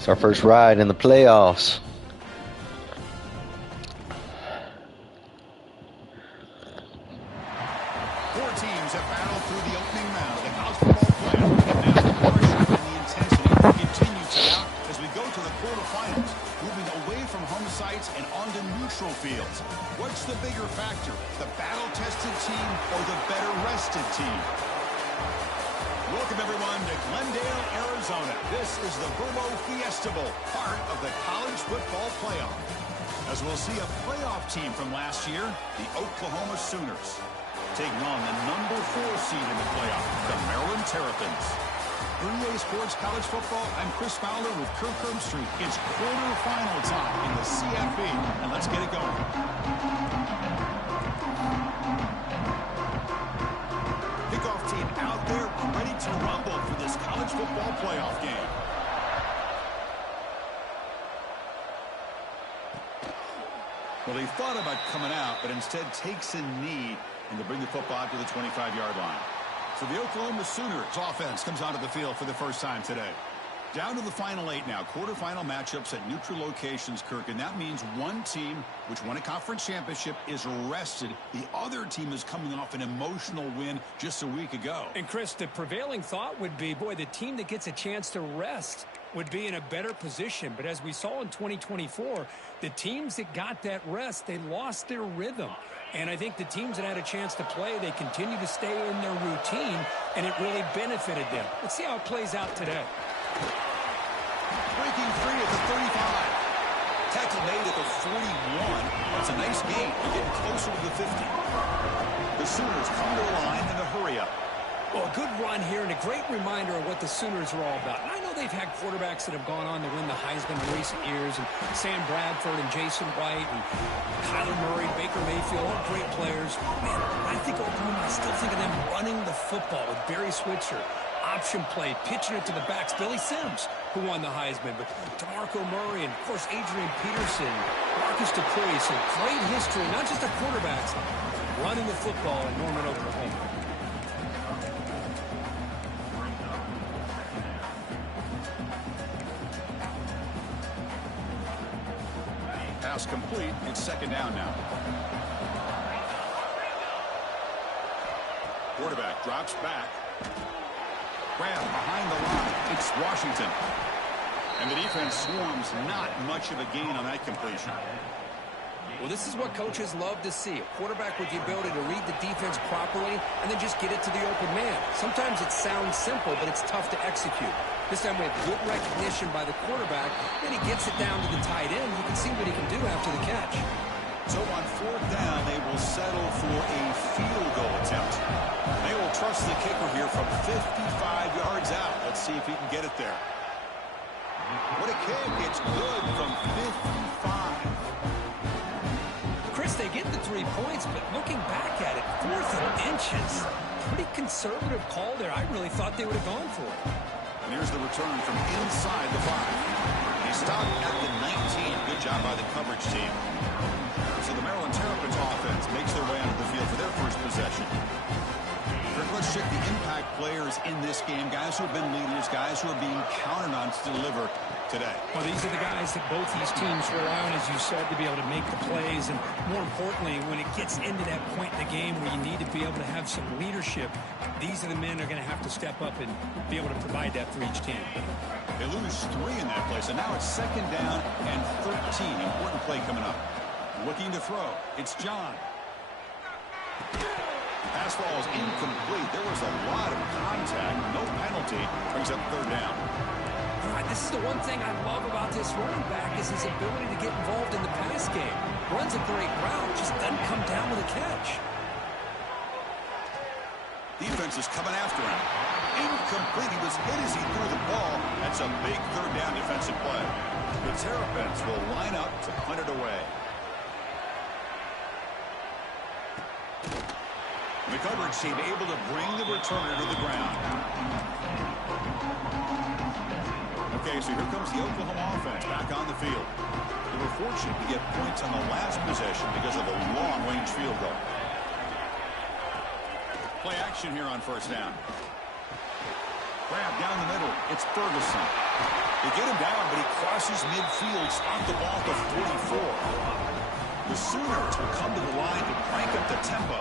It's our first ride in the playoffs. Four teams have battled through the opening round of the college football playoff. Now the pressure and the intensity continues to mount as we go to the quarterfinals, moving away from home sites and onto neutral fields. What's the bigger factor, the battle-tested team or the better-rested team? Welcome, everyone, to Glendale, Arizona. This is the Fiesta, part of the college football playoff. As we'll see a playoff team from last year, the Oklahoma Sooners, taking on the number 4 seed in the playoff, the Maryland Terrapins. For EA Sports College Football, I'm Chris Fowler with Kirk Herbstreit. It's quarterfinal time in the CFP, and let's get it going. Kickoff team out there ready to rumble for this college football playoff game. Well, he thought about coming out, but instead takes a knee and to bring the football to the 25-yard line. So the Oklahoma Sooners offense comes onto the field for the first time today. Down to the final 8 now. Quarterfinal matchups at neutral locations, Kirk, and that means one team which won a conference championship is rested. The other team is coming off an emotional win just a week ago. And, Chris, the prevailing thought would be, boy, the team that gets a chance to rest would be in a better position. But as we saw in 2024, the teams that got that rest, they lost their rhythm. And I think the teams that had a chance to play, they continue to stay in their routine, and it really benefited them. Let's see how it plays out today. Breaking free at the 35. Tackle made at the 41. That's a nice gain. They're getting closer to the 50. The Sooners come to the line in a hurry up. Well, a good run here and a great reminder of what the Sooners are all about. And I know they've had quarterbacks that have gone on to win the Heisman in recent years, and Sam Bradford and Jason White and Kyler Murray, Baker Mayfield, all great players. Man, I think Oklahoma, I still think of them running the football with Barry Switzer. Option play, pitching it to the backs. Billy Sims, who won the Heisman, but DeMarco Murray and, of course, Adrian Peterson, Marcus Dupree. So great history, not just the quarterbacks, running the football in Norman, Oklahoma. Pass complete. It's second down now. Quarterback drops back. Grab behind the line. It's Washington. And the defense swarms. Not much of a gain on that completion. Well, this is what coaches love to see. A quarterback with the ability to read the defense properly and then just get it to the open man. Sometimes it sounds simple, but it's tough to execute. This time we have good recognition by the quarterback. Then he gets it down to the tight end. You can see what he can do after the catch. So on fourth down, they will settle for a field goal attempt. They will trust the kicker here from 55 yards out. Let's see if he can get it there. What a kick. It's good from 55. Chris, they get the 3 points, but looking back at it, 4th and inches. Pretty conservative call there. I really thought they would have gone for it. And here's the return from inside the 5. He stopped at the 19. Good job by the coverage team. So the Maryland Terrapins offense makes their way onto the field for their first possession. Let's check the impact players in this game. Guys who have been leaders, guys who are being counted on to deliver today. Well, these are the guys that both these teams rely on, as you said, to be able to make the plays. And more importantly, when it gets into that point in the game where you need to be able to have some leadership, these are the men that are going to have to step up and be able to provide that for each team. They lose 3 in that play, so now it's second down and 13. Important play coming up. Looking to throw. It's John. Pass ball is incomplete. There was a lot of contact. No penalty. Brings up third down. This is the one thing I love about this running back is his ability to get involved in the pass game. Runs a great route, just doesn't come down with a catch. Defense is coming after him. Incomplete. He was hit as he threw the ball. That's a big third down defensive play. The Terrapins will line up to punt it away. The coverage team able to bring the returner to the ground. Okay, so here comes the Oklahoma offense back on the field. They were fortunate to get points on the last possession because of a long-range field goal. Play action here on first down. Grab down the middle. It's Ferguson. They get him down, but he crosses midfield, stop the ball to 44. The Sooners will come to the line to crank up the tempo.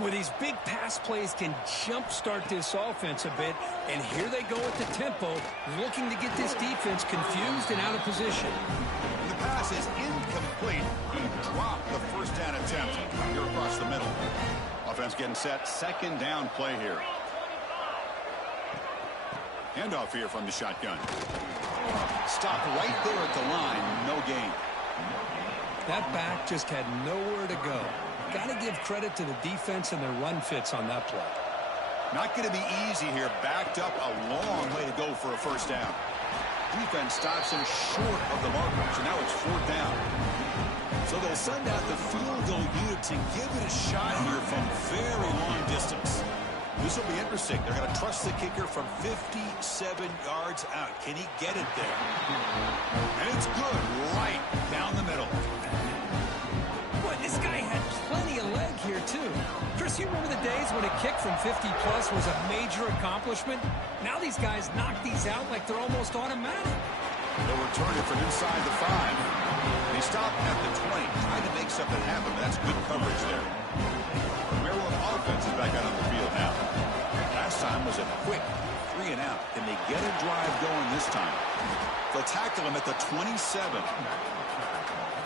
Well, these big pass plays can jumpstart this offense a bit, and here they go at the tempo, looking to get this defense confused and out of position. The pass is incomplete. He dropped the first down attempt here across the middle. Offense getting set. Second down play here. Handoff here from the shotgun. Stop right there at the line. No gain. That back just had nowhere to go. Got to give credit to the defense and their run fits on that play. Not going to be easy here. Backed up a long way to go for a first down. Defense stops him short of the marker, so now it's fourth down. So they'll send out the field goal unit to give it a shot here from very long distance. This will be interesting. They're going to trust the kicker from 57 yards out. Can he get it there? And it's good right down the middle. Boy, this guy had plenty of leg here, too. Chris, you remember the days when a kick from 50-plus was a major accomplishment? Now these guys knock these out like they're almost automatic. They'll return it from inside the 5. And he stopped at the 20, trying to make something happen, but that's good coverage there. Maryland offense is back out on the field now. Last time was a quick 3 and out. Can they get a drive going this time? They'll tackle him at the 27.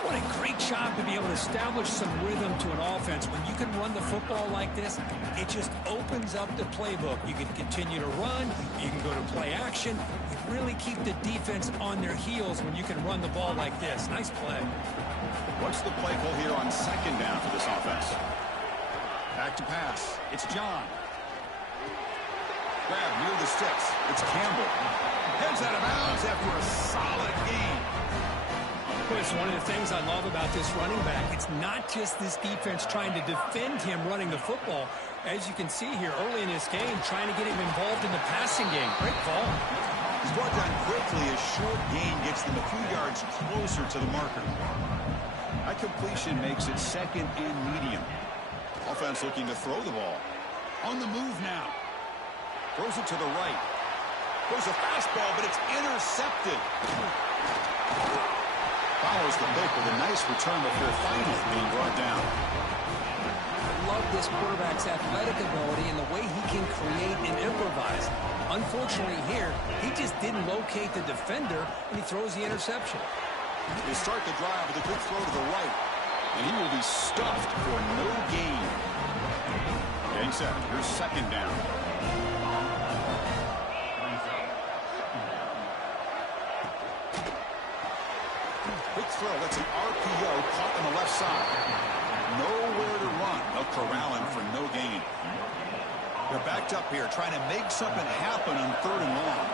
What a great job to be able to establish some rhythm to an offense. When you can run the football like this, it just opens up the playbook. You can continue to run. You can go to play action. You really keep the defense on their heels when you can run the ball like this. Nice play. What's the play call here on second down for this offense? Back to pass. It's John. Grab near the sticks. It's Campbell. Heads out of bounds after a solid game. It's one of the things I love about this running back. It's not just this defense trying to defend him running the football. As you can see here early in this game, trying to get him involved in the passing game. Great call. He's brought down quickly. A short gain gets them a few yards closer to the marker. That completion makes it second and medium. Offense looking to throw the ball. On the move now. Throws it to the right. Throws a fastball, but it's intercepted. Follows the pick with a nice return before finally being brought down. I love this quarterback's athletic ability and the way he can create and improvise. Unfortunately here, he just didn't locate the defender, and he throws the interception. They start the drive with a good throw to the right, and he will be stuffed for no gain. Game set. Here's second down. Quick throw. That's an RPO caught on the left side. Nowhere to run. They'll corral him for no gain. They're backed up here trying to make something happen on third and long.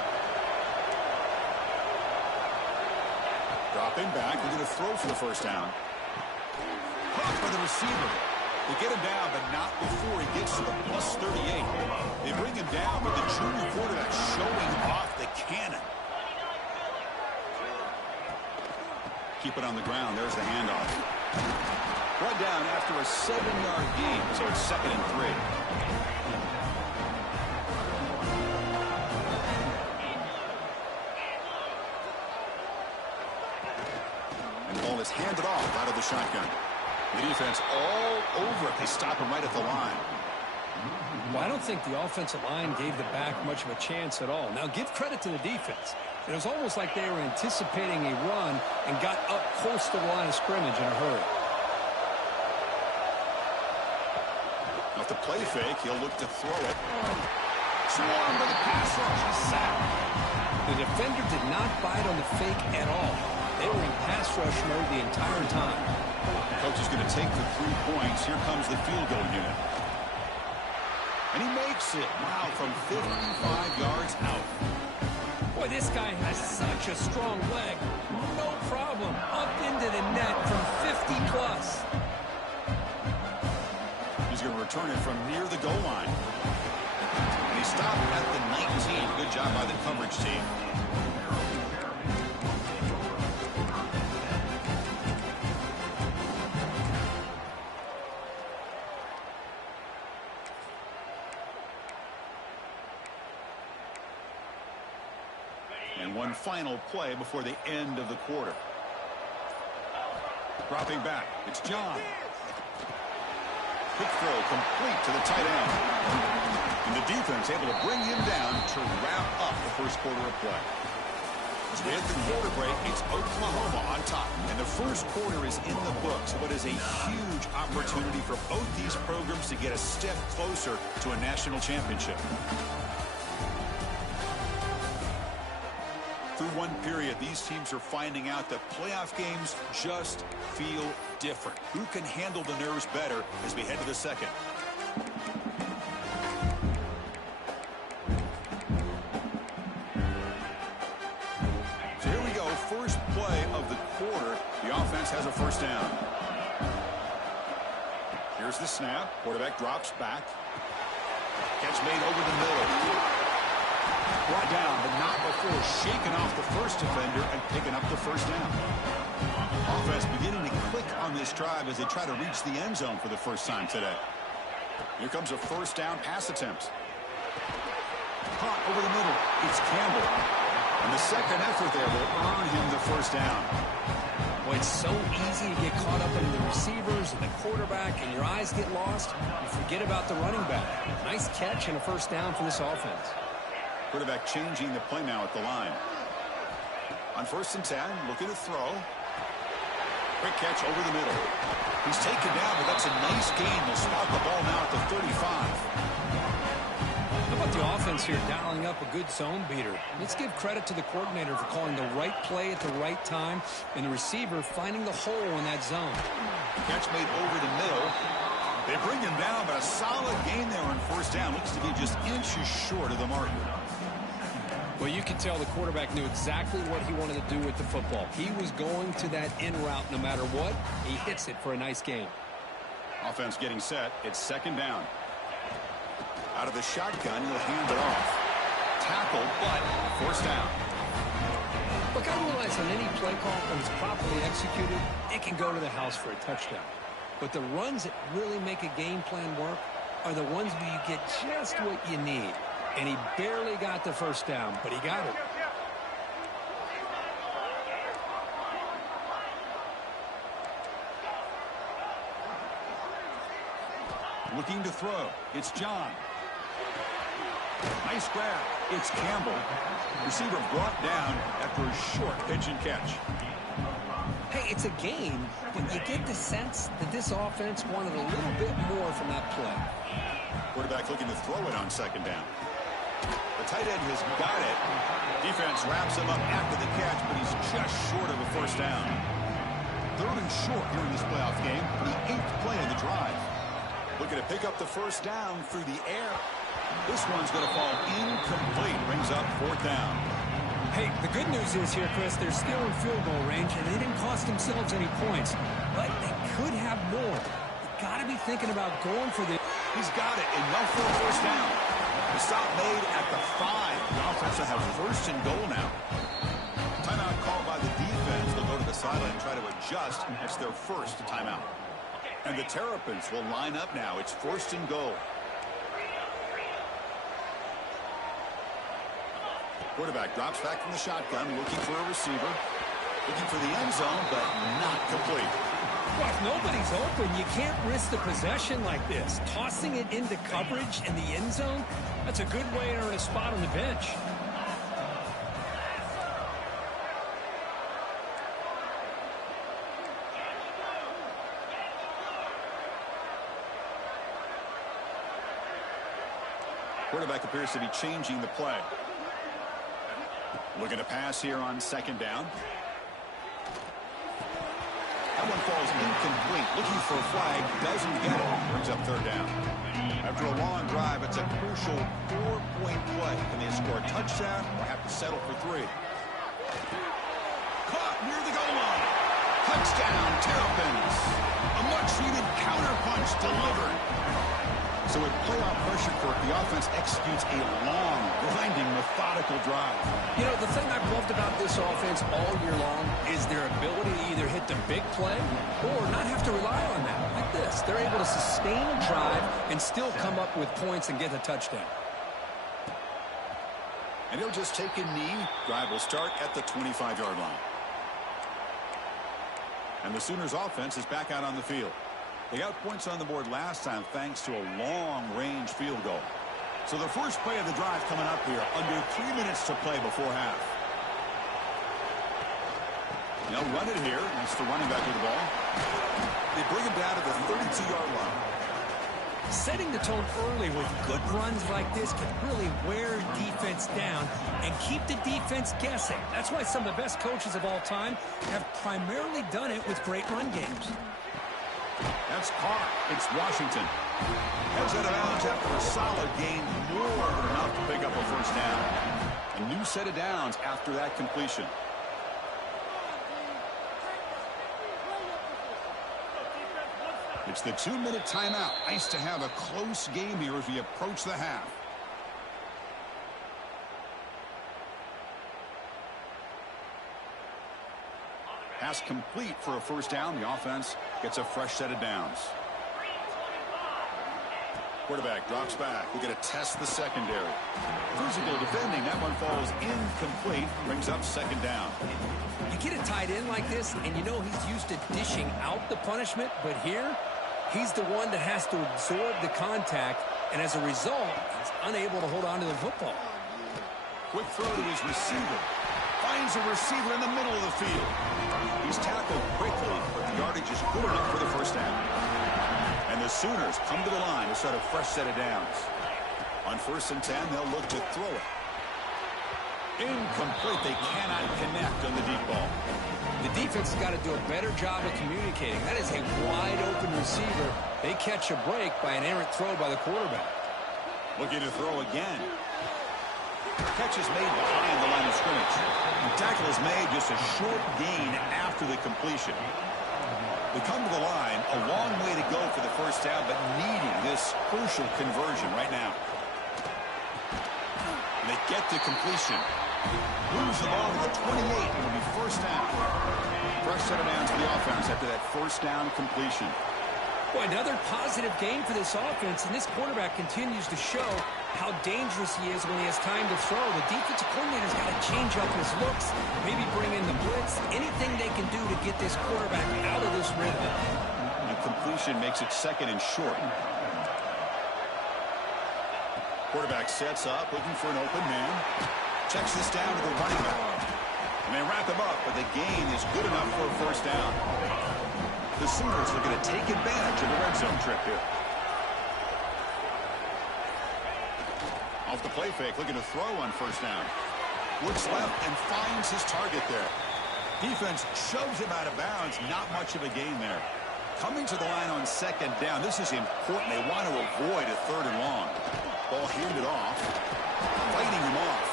Dropping back. They're going to throw for the first down. Caught by the receiver. They get him down, but not before he gets to the plus 38. They bring him down, but the junior quarterback showing off the cannon. Keep it on the ground. There's the handoff. Brought down after a 7-yard gain, so it's second and 3. And the ball is handed off out of the shotgun. The defense all over it. They stop him right at the line. Well, I don't think the offensive line gave the back much of a chance at all. Now, give credit to the defense. It was almost like they were anticipating a run and got up close to the line of scrimmage in a hurry. Off the play fake, he'll look to throw it. Swarmed by the pass rush. He's sacked. The defender did not bite on the fake at all. They were in pass rush mode the entire time. The coach is going to take the 3 points. Here comes the field goal unit. And he makes it. Wow, from 55 yards out. Boy, this guy has such a strong leg. No problem. Up into the net from 50-plus. He's going to return it from near the goal line. And he stopped at the 19. Good job by the coverage team. one final play before the end of the quarter. Dropping back, it's John. Quick throw complete to the tight end. And the defense able to bring him down to wrap up the first quarter of play. As we hit the quarter break, it's Oklahoma on top. And the first quarter is in the books. What is a huge opportunity for both these programs to get a step closer to a national championship. Through one period, these teams are finding out that playoff games just feel different. Who can handle the nerves better as we head to the second? So here we go, first play of the quarter. The offense has a first down. Here's the snap. Quarterback drops back. Catch made over the middle. Brought down, but not before shaking off the first defender and picking up the first down. Offense beginning to click on this drive as they try to reach the end zone for the first time today. Here comes a first down pass attempt. Caught over the middle. It's Campbell. And the second effort there will earn him the first down. Well, it's so easy to get caught up in the receivers and the quarterback, and your eyes get lost. You forget about the running back. Nice catch and a first down for this offense. Quarterback changing the play now at the line. On 1st and 10, looking to throw. Quick catch over the middle. He's taken down, but that's a nice gain. They'll spot the ball now at the 35. How about the offense here dialing up a good zone beater? Let's give credit to the coordinator for calling the right play at the right time, and the receiver finding the hole in that zone. Catch made over the middle. They bring him down, but a solid gain there on first down. Looks to be just inches short of the marker. Well, you can tell the quarterback knew exactly what he wanted to do with the football. He was going to that in route no matter what. He hits it for a nice gain. Offense getting set. It's second down. Out of the shotgun, he'll hand it off. Tackle, but first down. Look, I realize on any play call, when it's properly executed, it can go to the house for a touchdown. But the runs that really make a game plan work are the ones where you get just what you need. And he barely got the first down, but he got it. Looking to throw. It's John. Nice grab. It's Campbell. Receiver brought down after a short pitch and catch. Hey, it's a game, but you get the sense that this offense wanted a little bit more from that play. Quarterback looking to throw it on second down. The tight end has got it. Defense wraps him up after the catch, but he's just short of a first down. 3rd and short here in this playoff game for the 8th play of the drive. Looking to pick up the first down through the air. This one's going to fall incomplete. Brings up 4th down. Hey, the good news is here, Chris, they're still in field goal range, and they didn't cost themselves any points. But they could have more. You got to be thinking about going for the... He's got it, enough for a first down. The stop made at the 5. The offense will have 1st and goal now. Timeout called by the defense. They'll go to the sideline and try to adjust. It's their first timeout. And the Terrapins will line up now. It's 1st and goal. Quarterback drops back from the shotgun, looking for a receiver. Looking for the end zone, but not complete. Well, if nobody's open, you can't risk the possession like this. Tossing it into coverage in the end zone, that's a good way to earn a spot on the bench. Quarterback appears to be changing the play. Looking to pass here on second down. That one falls incomplete. Looking for a flag. Doesn't get it. Brings up 3rd down. After a long drive, it's a crucial 4-point play. Can they score a touchdown or have to settle for 3? Caught near the goal line. Touchdown, Terrapins. A much-needed counterpunch delivered. So with playoff pressure court, the offense executes a long, grinding, methodical drive. You know, the thing I've loved about this offense all year long is their ability to either hit the big play or not have to rely on that. Like this, they're able to sustain a drive and still come up with points and get a touchdown. And he'll just take a knee. Drive will start at the 25-yard line. And the Sooners offense is back out on the field. They got points on the board last time thanks to a long-range field goal. So the first play of the drive coming up here, under 3 minutes to play before half. They'll run it here. That's the running back with the ball. They bring him down to the 32-yard line. Setting the tone early with good runs like this can really wear defense down and keep the defense guessing. That's why some of the best coaches of all time have primarily done it with great run games. That's caught. It's Washington. Heads out of bounds after a solid gain, more than enough to pick up a first down. A new set of downs after that completion. It's the 2-minute timeout. Nice to have a close game here as we approach the half. Pass complete for a first down. The offense gets a fresh set of downs. Quarterback drops back. We're going to test the secondary. Physical defending. That one falls incomplete. Brings up second down. You get a tight end like this, and you know he's used to dishing out the punishment, but here, he's the one that has to absorb the contact, and as a result, he's unable to hold on to the football. Quick throw to his receiver. Finds a receiver in the middle of the field. He's tackled quickly, but the yardage is good enough for the first down. And the Sooners come to the line to set a fresh set of downs. On 1st and 10, they'll look to throw it. Incomplete. They cannot connect on the deep ball. The defense has got to do a better job of communicating. That is a wide-open receiver. They catch a break by an errant throw by the quarterback. Looking to throw again. Catch is made behind the line of scrimmage. The tackle is made just a short gain after the completion. They come to the line, a long way to go for the first down, but needing this crucial conversion right now. And they get the completion. Moves the ball to the 28. It'll be first down. Fresh set of downs for the offense after that first down completion. Boy, another positive game for this offense, and this quarterback continues to show how dangerous he is when he has time to throw. The defensive coordinator's got to change up his looks, maybe bring in the blitz, anything they can do to get this quarterback out of this rhythm. The completion makes it second and short. Quarterback sets up, looking for an open man. Checks this down to the running back. And they wrap him up, but the gain is good enough for a first down. The Sooners are going to take advantage of the red zone trip here. Off the play fake, looking to throw on first down. Looks left and finds his target there. Defense shoves him out of bounds. Not much of a gain there. Coming to the line on second down. This is important. They want to avoid a third and long. Ball handed off. Fighting him off.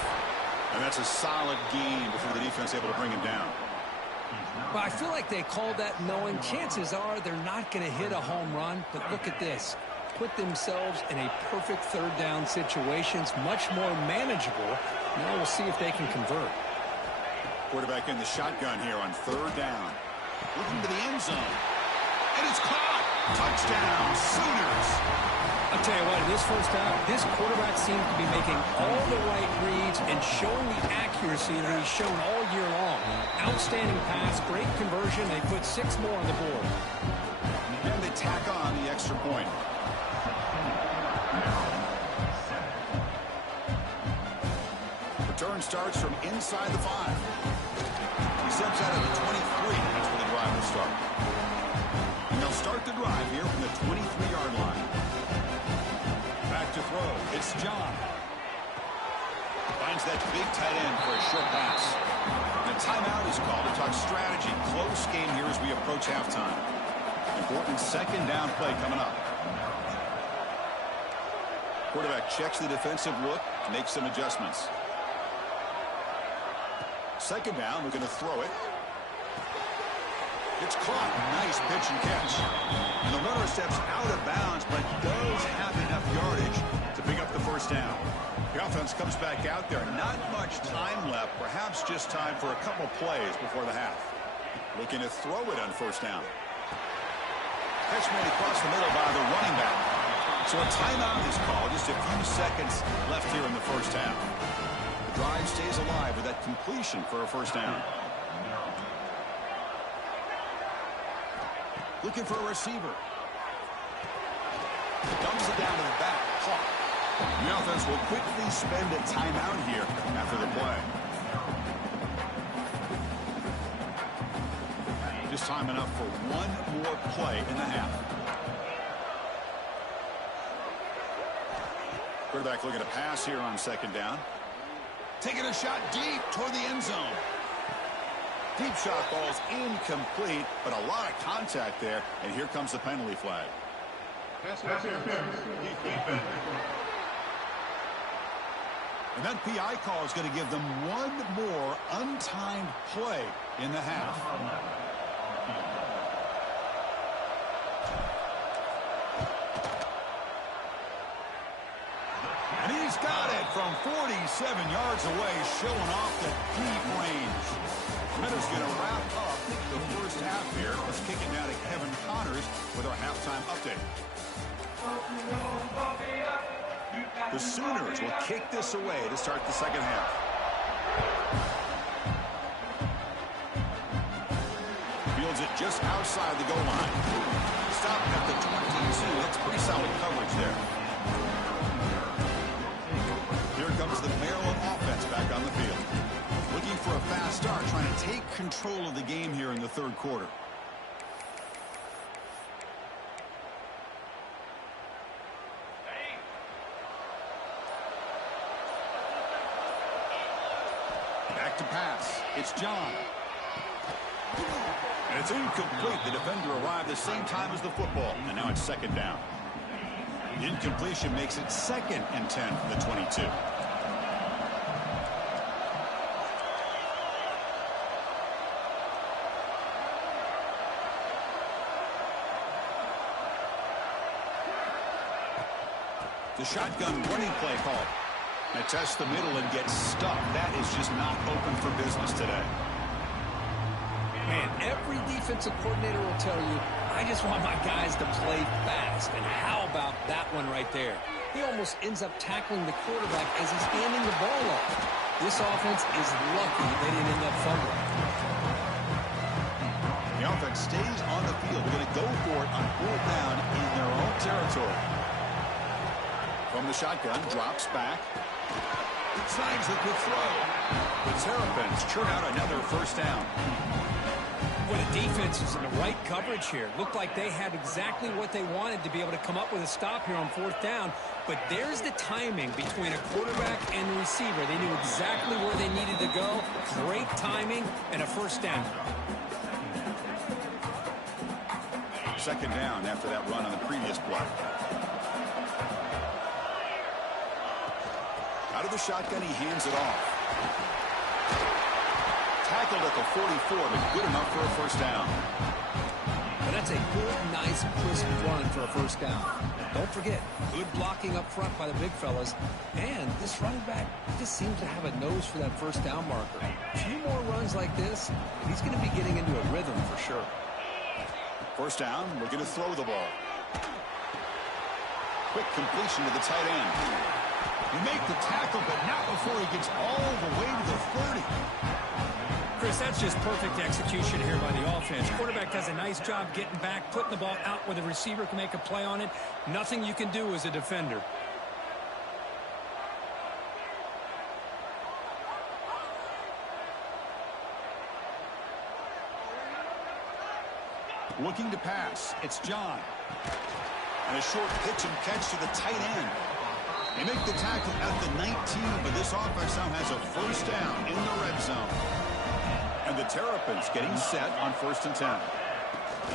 And that's a solid gain before the defense able to bring him down. Well, I feel like they called that knowing chances are they're not going to hit a home run. But look at this. Put themselves in a perfect third down situations, much more manageable. Now we'll see if they can convert. Quarterback in the shotgun here on third down. Looking to the end zone. And it's caught. Touchdown, Sooners. I'll tell you what, in this first half, this quarterback seems to be making all the right reads and showing the accuracy that he's shown all year long. Outstanding pass, great conversion. They put 6 more on the board. And they tack on the extra point. Return starts from inside the 5. He steps out of the 23. That's where the drive will start. And they'll start the drive here from the 23-yard line. Back to throw. It's John. Finds that big tight end for a short pass. And a timeout is called to talk strategy. Close game here as we approach halftime. Important second down play coming up. Quarterback checks the defensive look, makes some adjustments. Second down, we're going to throw it. It's caught. Nice pitch and catch. And the runner steps out of bounds, but does have enough yardage to pick up the first down. The offense comes back out there. Not much time left. Perhaps just time for a couple plays before the half. Looking to throw it on first down. Catch made across the middle by the running back. So a timeout is called. Just a few seconds left here in the first half. The drive stays alive with that completion for a first down. Looking for a receiver. Dumps it down to the back. Caught. The offense will quickly spend a timeout here after the play. Just time enough for one more play in the half. Quarterback looking to pass here on second down. Taking a shot deep toward the end zone. Deep shot ball's incomplete, but a lot of contact there, and here comes the penalty flag. And that PI call is going to give them one more untimed play in the half. And he's got it from 47 yards away, showing off the deep range. Minutes going to wrap up the first half here. Let's kick it now to Kevin Connors with our halftime update. The Sooners will kick this away to start the second half. Fields it just outside the goal line. Stop at the 22. That's pretty solid coverage there. Here comes the Maryland offense back on the field. Looking for a fast start, trying to take control of the game here in the third quarter. Back to pass. It's John. And it's incomplete. The defender arrived the same time as the football, and now it's second down. The incompletion makes it 2nd and 10 from the 22. The shotgun running play call. They test the middle and get stuck. That is just not open for business today. Man, every defensive coordinator will tell you, I just want my guys to play fast. And how about that one right there? He almost ends up tackling the quarterback as he's handing the ball off. This offense is lucky they didn't end up fumbling. The offense stays on the field. They're going to go for it on 4th down in their own territory. From the shotgun, drops back. Snags a good throw. The Terrapins churn out another first down. Well, the defense is in the right coverage here. Looked like they had exactly what they wanted to be able to come up with a stop here on 4th down. But there's the timing between a quarterback and the receiver. They knew exactly where they needed to go. Great timing and a first down. Second down after that run on the previous play. Out of the shotgun, he hands it off. Tackled at the 44, but good enough for a first down. But that's a good, nice, crisp run for a first down. Don't forget, good blocking up front by the big fellas. And this running back just seems to have a nose for that first down marker. A few more runs like this, he's going to be getting into a rhythm for sure. First down, looking to throw the ball. Quick completion to the tight end. You make the tackle, but not before he gets all the way to the 30. Chris, that's just perfect execution here by the offense. Quarterback does a nice job getting back, putting the ball out where the receiver can make a play on it. Nothing you can do as a defender. Looking to pass. It's John. And a short pitch and catch to the tight end. They make the tackle at the 19, but this offense now has a first down in the red zone. And the Terrapins getting set on 1st and 10.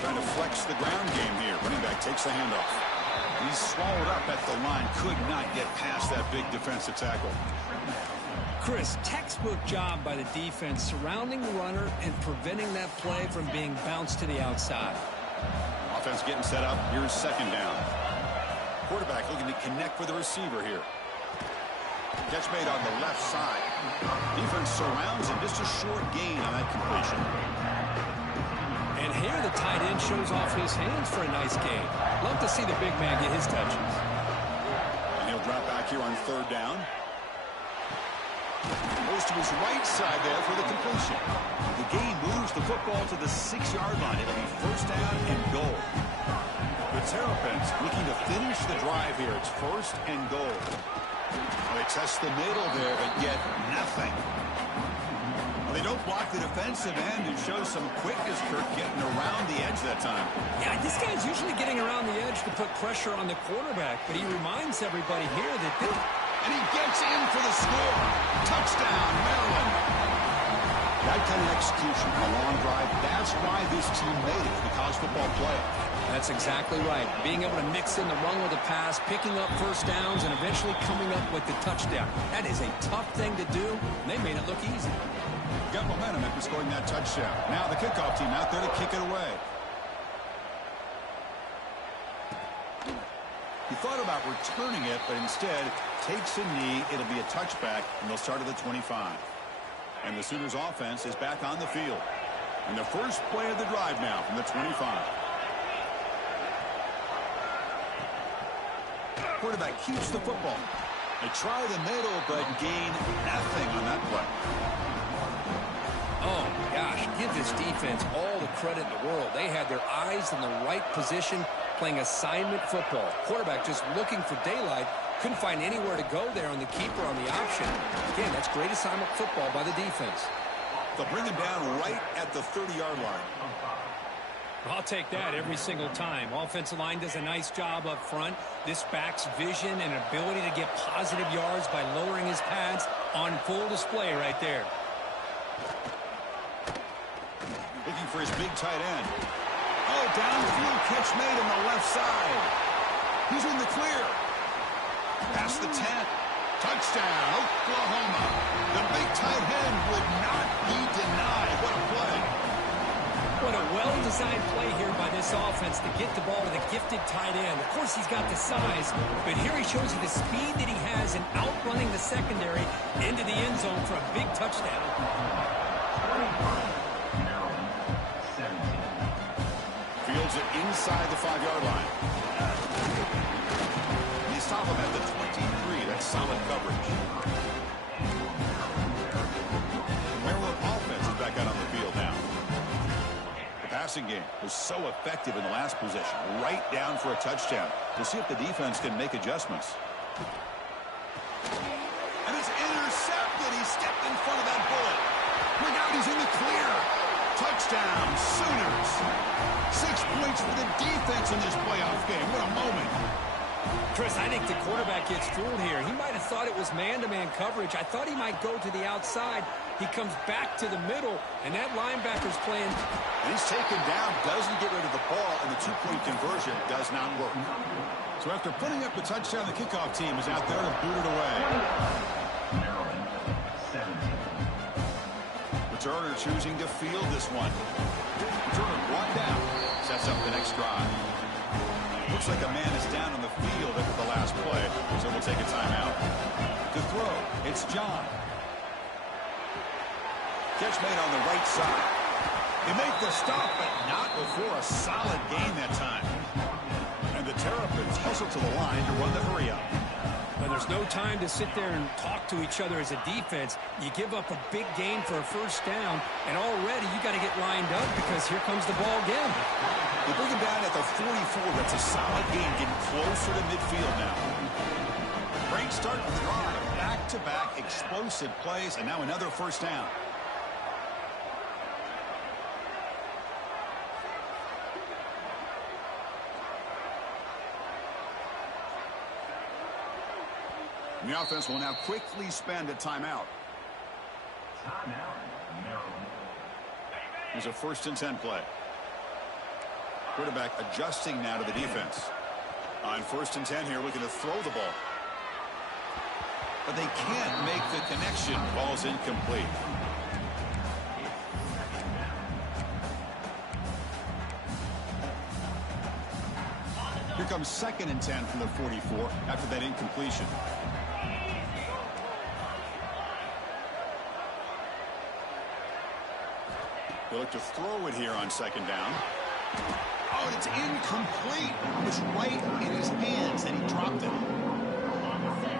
Trying to flex the ground game here. Running back takes the handoff. He's swallowed up at the line. Could not get past that big defensive tackle. Chris, textbook job by the defense surrounding the runner and preventing that play from being bounced to the outside. Offense getting set up. Here's second down. Quarterback looking to connect with the receiver here. Catch made on the left side. Defense surrounds him. Just a short gain on that completion. And here the tight end shows off his hands for a nice gain. Love to see the big man get his touches. And he'll drop back here on 3rd down. Goes to his right side there for the completion. The gain moves the football to the 6-yard line. It'll be first down and goal. The Terrapins looking to finish the drive here. It's first and goal. Well, they test the middle there, but yet nothing. Well, they don't block the defensive end and show some quickness, Kirk, getting around the edge that time. Yeah, this guy's usually getting around the edge to put pressure on the quarterback, but he reminds everybody here that And he gets in for the score. Touchdown, Maryland. That kind of execution, a long drive, that's why this team made it to the college football playoff. That's exactly right. Being able to mix in the run with the pass, picking up first downs, and eventually coming up with the touchdown. That is a tough thing to do, and they made it look easy. Got momentum after scoring that touchdown. Now the kickoff team out there to kick it away. He thought about returning it, but instead takes a knee. It'll be a touchback, and they'll start at the 25. And the Sooners offense is back on the field. And the first play of the drive now from the 25. Quarterback keeps the football. They try the middle, but gain nothing on that play. Oh, gosh, give this defense all the credit in the world. They had their eyes in the right position, playing assignment football. Quarterback just looking for daylight. Couldn't find anywhere to go there on the keeper on the option. Again, that's great assignment football by the defense. They'll bring him down right at the 30-yard line. I'll take that every single time. Offensive line does a nice job up front. This back's vision and ability to get positive yards by lowering his pads on full display right there. Looking for his big tight end. Oh, downfield catch made on the left side. He's in the clear. Past the 10. Touchdown, Oklahoma. The big tight end would not be denied. What a play. What a well-designed play here by this offense to get the ball to the gifted tight end. Of course, he's got the size, but here he shows you the speed that he has in outrunning the secondary into the end zone for a big touchdown. Fields it inside the 5-yard line. They stop him at the 23. That's solid coverage. Maryland offense is back out on the field now. The passing game was so effective in the last possession. Right down for a touchdown. We'll see if the defense can make adjustments. And it's intercepted. He stepped in front of that bullet. Look out, he's in the clear. Touchdown, Sooners. 6 points for the defense in this playoff game. What a moment. Chris, I think the quarterback gets fooled here. He might have thought it was man-to-man coverage. I thought he might go to the outside. He comes back to the middle, and that linebacker's playing. And he's taken down, doesn't get rid of the ball, and the two-point conversion does not work. So after putting up the touchdown, the kickoff team is out there to boot it away. Returner choosing to field this one. Returner brought down. Sets up the next drive. Looks like a man is down on the field after the last play, so we'll take a timeout. To throw, it's John. Catch made on the right side. They make the stop, but not before a solid gain that time. And the Terrapins hustle to the line to run the hurry-up. But there's no time to sit there and talk to each other as a defense. You give up a big gain for a first down, and already you got to get lined up because here comes the ball again. They bring him down at the 44. That's a solid gain, getting closer to midfield now. Great start to the drive. Back-to-back explosive plays, and now another first down. And the offense will now quickly spend a timeout. Here's a 1st and 10 play. Quarterback adjusting now to the defense. On 1st and 10 here, looking to throw the ball. But they can't make the connection. Ball's incomplete. Here comes 2nd and 10 from the 44 after that incompletion. They look to throw it here on 2nd down. Oh, it's incomplete. It was right in his hands, and he dropped it.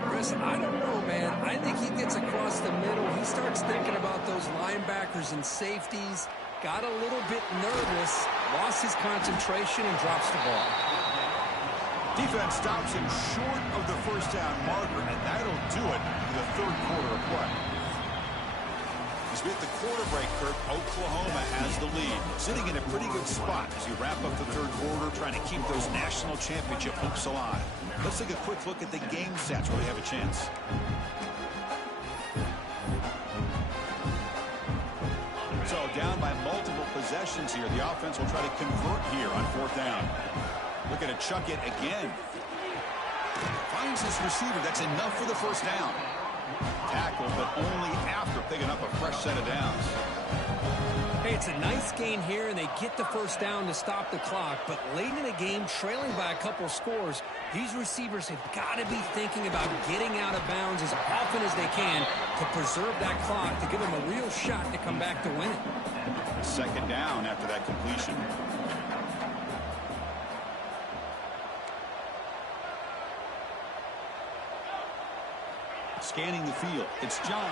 Chris, I don't know, man. I think he gets across across the middle. He starts thinking about those linebackers and safeties. Got a little bit nervous, lost his concentration, and drops the ball. Defense stops him short of the first down marker, and that'll do it for the third quarter of play. As we hit the quarter break, Kirk, Oklahoma has the lead, sitting in a pretty good spot as you wrap up the third quarter, trying to keep those national championship hopes alive. Let's take a quick look at the game stats where they have a chance. So down by multiple possessions here, the offense will try to convert here on fourth down. Looking to chuck it again. Finds his receiver. That's enough for the first down. Tackle, but only after picking up a fresh set of downs. Hey, it's a nice gain here, and they get the first down to stop the clock. But late in the game, trailing by a couple scores, these receivers have got to be thinking about getting out of bounds as often as they can to preserve that clock, to give them a real shot to come back to win it. Second down after that completion. Scanning the field. It's John.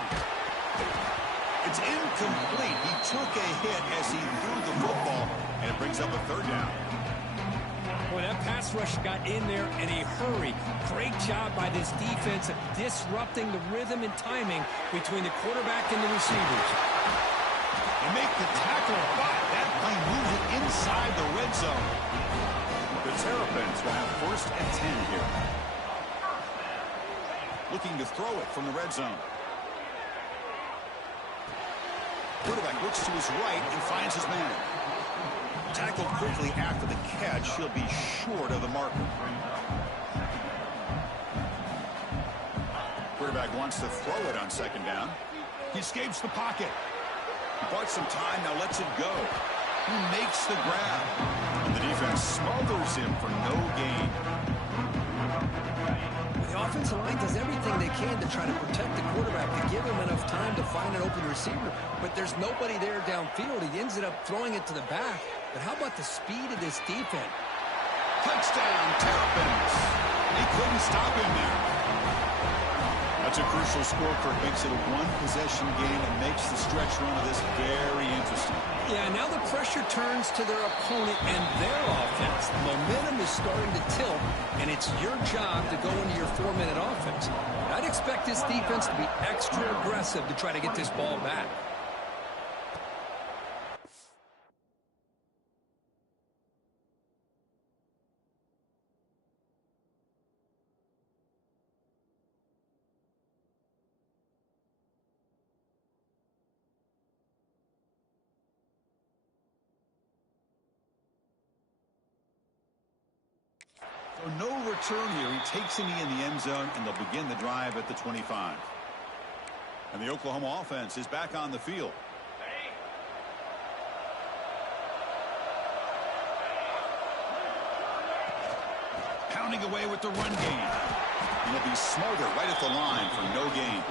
It's incomplete. He took a hit as he threw the football, and it brings up a third down. Boy, that pass rush got in there in a hurry. Great job by this defense of disrupting the rhythm and timing between the quarterback and the receivers. They make the tackle, but that play moves it inside the red zone. The Terrapins will have first and 10 here. Looking to throw it from the red zone. Quarterback looks to his right and finds his man. Tackled quickly after the catch. He'll be short of the marker. Quarterback wants to throw it on second down. He escapes the pocket. He bought some time, now lets it go. He makes the grab. And the defense smothers him for no gain. The offensive line does everything they can to try to protect the quarterback, to give him enough time to find an open receiver. But there's nobody there downfield. He ends up throwing it to the back. But how about the speed of this defense? Touchdown, Terrapins. He couldn't stop him there. That's a crucial score, Kirk. Makes it a one-possession game and makes the stretch run of this very interesting. Yeah, now the pressure turns to their opponent and their offense. The momentum is starting to tilt, and it's your job to go into your 4-minute offense. I'd expect this defense to be extra aggressive to try to get this ball back. So no return here. He takes a knee in the end zone, and they'll begin the drive at the 25. And the Oklahoma offense is back on the field. Pounding away with the run game. And he'll be smothered right at the line for no gain.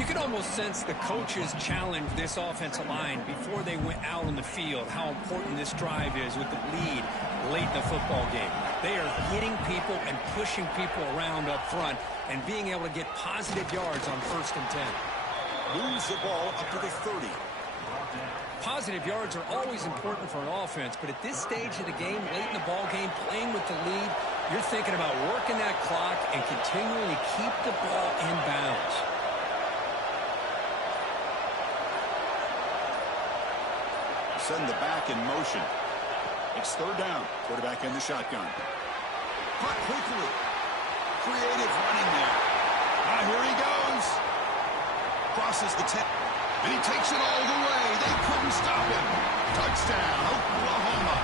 You can almost sense the coaches challenge this offensive line before they went out on the field, how important this drive is with the lead late in the football game. They are hitting people and pushing people around up front and being able to get positive yards on 1st and 10. Moves the ball up to the 30. Positive yards are always important for an offense, but at this stage of the game, late in the ball game, playing with the lead, you're thinking about working that clock and continuing to keep the ball in bounds. Send the back in motion. It's third down. Quarterback in the shotgun. Caught quickly. Creative running there. Here he goes. Crosses the 10. And he takes it all the way. They couldn't stop him. Touchdown, Oklahoma.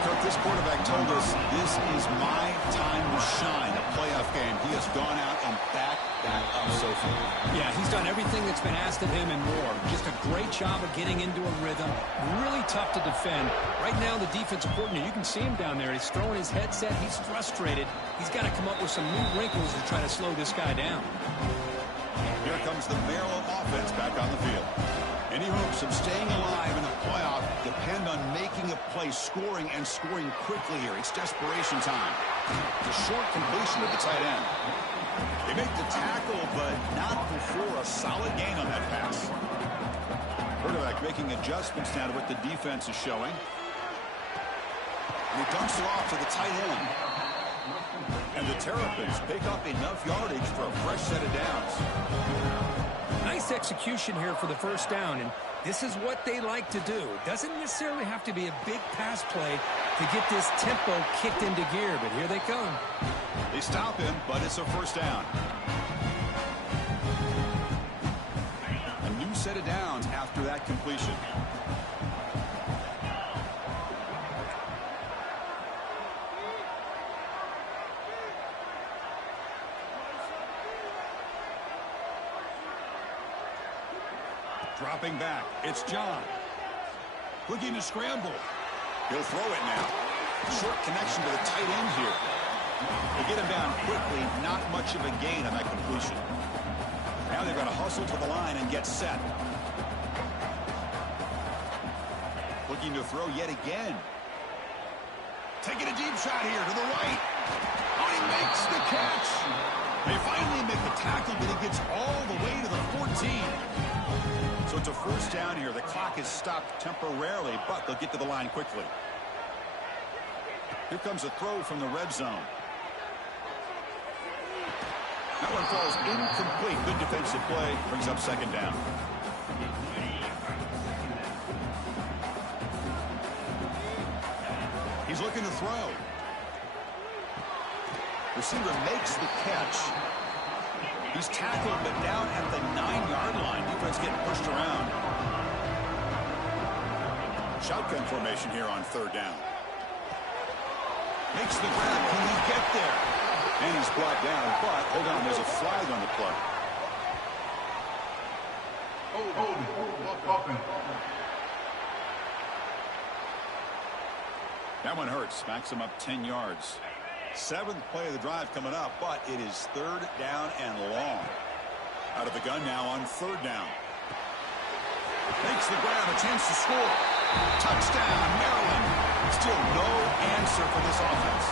Kirk, this quarterback told us this is my time to shine, a playoff game. He has gone out and backed that up so far. Yeah, he's done everything that's been asked of him and more. Just a great job of getting into a rhythm. Really tough to defend. Right now, the defensive coordinator, you can see him down there. He's throwing his headset. He's frustrated. He's got to come up with some new wrinkles to try to slow this guy down. Here comes the Maryland offense back on the field. Any hopes of staying alive in the playoff depend on making a play, scoring, and scoring quickly here. It's desperation time. The short completion of the tight end. They make the tackle, but not for a solid gain on that pass. Quarterback making adjustments now to what the defense is showing. And he dumps it off to the tight end. And the Terrapins pick up enough yardage for a fresh set of downs. Nice execution here for the first down, and this is what they like to do. Doesn't necessarily have to be a big pass play to get this tempo kicked into gear, but here they come. They stop him, but it's a first down. A new set of downs after that completion. Dropping back, it's John. Looking to scramble. He'll throw it now. Short connection to the tight end here. They get him down quickly, not much of a gain on that completion. Now they've got to hustle to the line and get set. Looking to throw yet again. Taking a deep shot here to the right. Oh, he makes the catch. They finally make the tackle, but he gets all the way to the 14. So it's a first down here. The clock is stopped temporarily, but they'll get to the line quickly. Here comes a throw from the red zone. That one falls incomplete. Good defensive play. Brings up second down. He's looking to throw. Receiver makes the catch. He's tackled, but down at the 9-yard line. Defense getting pushed around. Shotgun formation here on third down. Makes the grab. Can he get there? And he's brought down, but hold on, there's a flag on the play. That one hurts. Smacks him up 10 yards. Seventh play of the drive coming up, but it is third down and long. Out of the gun now on third down. Makes the grab, a chance to score. Touchdown, Maryland. Still no answer for this offense.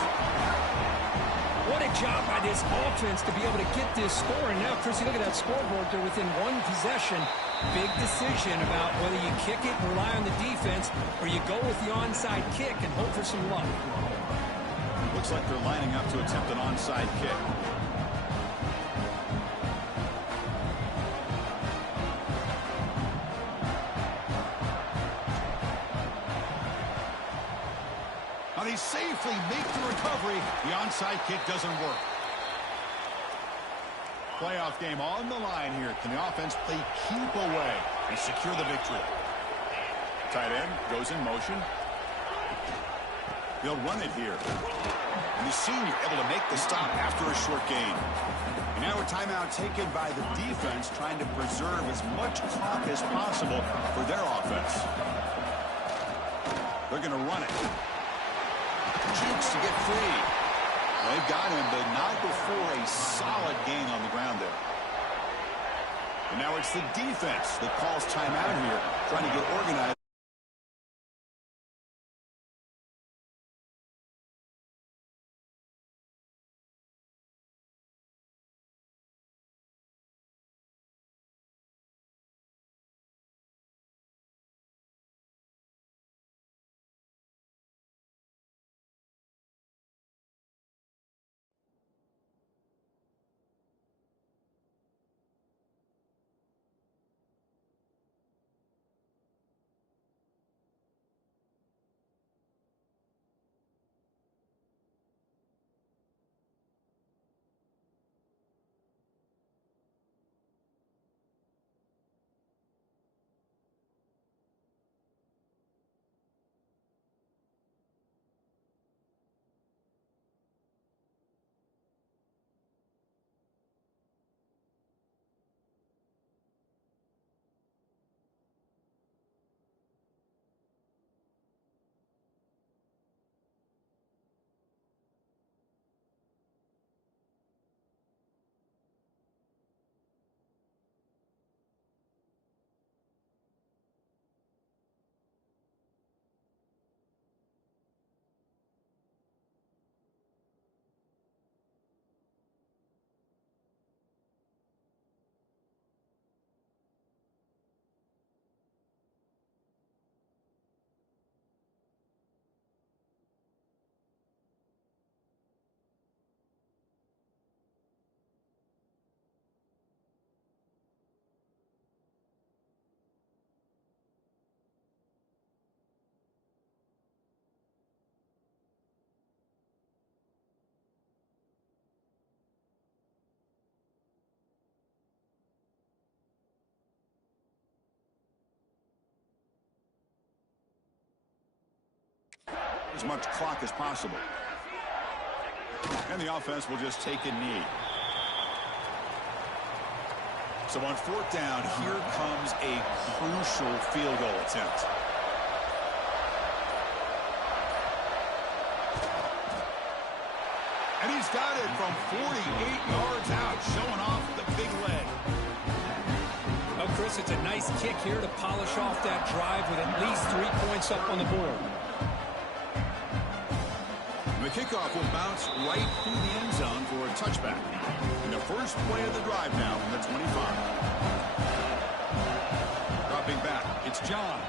What a job by this offense to be able to get this score. And now, Chrissy, look at that scoreboard. They're within one possession. Big decision about whether you kick it and rely on the defense or you go with the onside kick and hope for some luck. Looks like they're lining up to attempt an onside kick. Now they safely make the recovery. The onside kick doesn't work. Playoff game on the line here. Can the offense play keep away and secure the victory? Tight end goes in motion. They'll run it here. And the senior able to make the stop after a short gain. And now a timeout taken by the defense, trying to preserve as much clock as possible for their offense. They're going to run it. Jukes to get free. They've got him, but not before a solid gain on the ground there. And now it's the defense that calls timeout here, trying to get organized. as much clock as possible. And the offense will just take a knee. So on fourth down, here comes a crucial field goal attempt. And he's got it from 48 yards out, showing off the big leg. Well, Chris, it's a nice kick here to polish off that drive with at least 3 points up on the board. The kickoff will bounce right through the end zone for a touchback. And the first play of the drive now from the 25. Dropping back, it's John.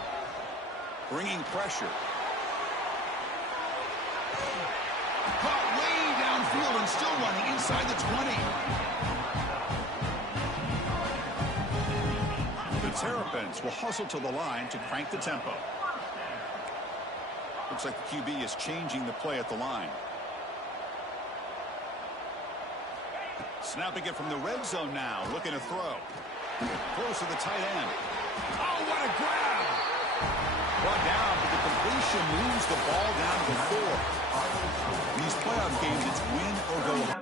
Bringing pressure. Caught way downfield and still running inside the 20. The Terrapins will hustle to the line to crank the tempo. Looks like the QB is changing the play at the line. Snapping it from the red zone now, looking to throw. Close to the tight end. Oh, what a grab! Brought down, but the completion moves the ball down to 4. In these playoff games, it's win or go home.